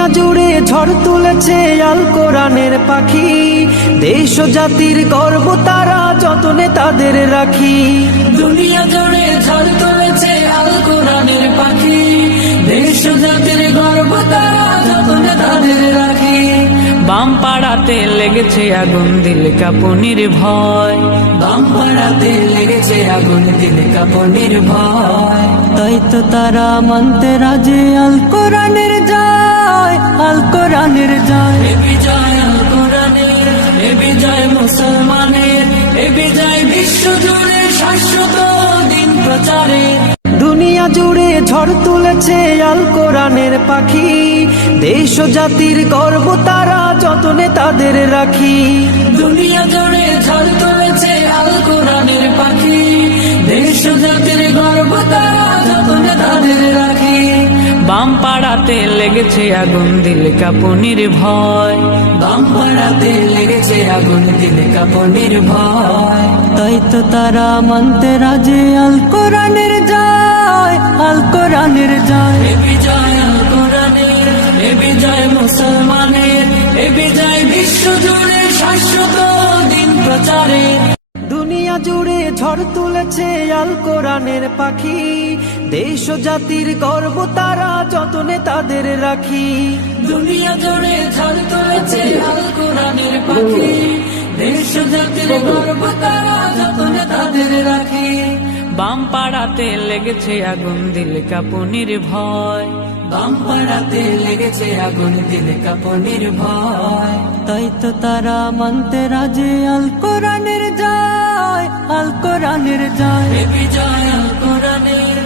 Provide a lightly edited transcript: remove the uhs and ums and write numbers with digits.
দুনিয়া জুড়ে ঝড় তুলেছে আল কোরআনের পাখি, দেশ ও জাতির গর্ব তারা যতনে তাদের রাখি। দুনিয়া জুড়ে ঝড় তুলেছে আল কোরআনের পাখি, দেশ ও জাতির গর্ব তারা যতনে তাদের রাখি। বাম পাড়াতে লেগেছে আগুন দিল কাঁপুনির ভয়, বাম পাড়াতে লেগেছে আগুন দিল কাঁপুনির ভয়। তাই তো তারা মানতে রাজি আল কোরআনের জয়, আল কোরআনের জয়। এ বিজয় আল কোরআনের, এ বিজয় মুসলমানের, এ বিজয় বিশ্ব জুড়ে শাশ্বত দিন প্রচারে। দুনিয়া জুড়ে ঝড় তুলেছে আল কোরআনের পাখি, দেশ ও জাতির গর্ব তারা যতনে তাদের রাখি। দুনিয়া জুড়ে ঝড় তুলেছে আল কোরআনের পাখি, দেশ ও জাতির গর্ব তারা যতনে তাদের রাখি। বাম পাড়াতে লেগেছে আগুন দিল কাঁপুনির ভয়, বাম পাড়াতে লেগেছে আগুন দিল কাঁপুনির ভয়। তাই তো তারা মানতে রাজি আল কোরআনের জয়, আল কোরআনের জয়। এ বিজয় আল কোরআনের, এ বিজয় মুসলমানের, এ বিজয় বিশ্ব জুড়ে শাশ্বত দিন প্রচারে। দুনিয়া জুড়ে ঝড় তুলেছে আল কোরআনের পাখি, দেশ ও জাতির গর্ব তারা যতনে তাদের রাখি। দুনিয়া জুড়ে ঝড় তুলেছে আল কোরআনের পাখি, দেশ ও জাতির গর্ব তারা যতনে তাদের রাখি। বাম পাড়াতে লেগেছে আগুন দিল কাঁপুনির ভয়, বাম পাড়াতে লেগেছে আগুন দিল কাঁপুনির ভয়। তাই তো তারা মানতে রাজি আল কোরআনের জয়, আল কোরআনের জয়। এ বিজয় আল কোরআনের,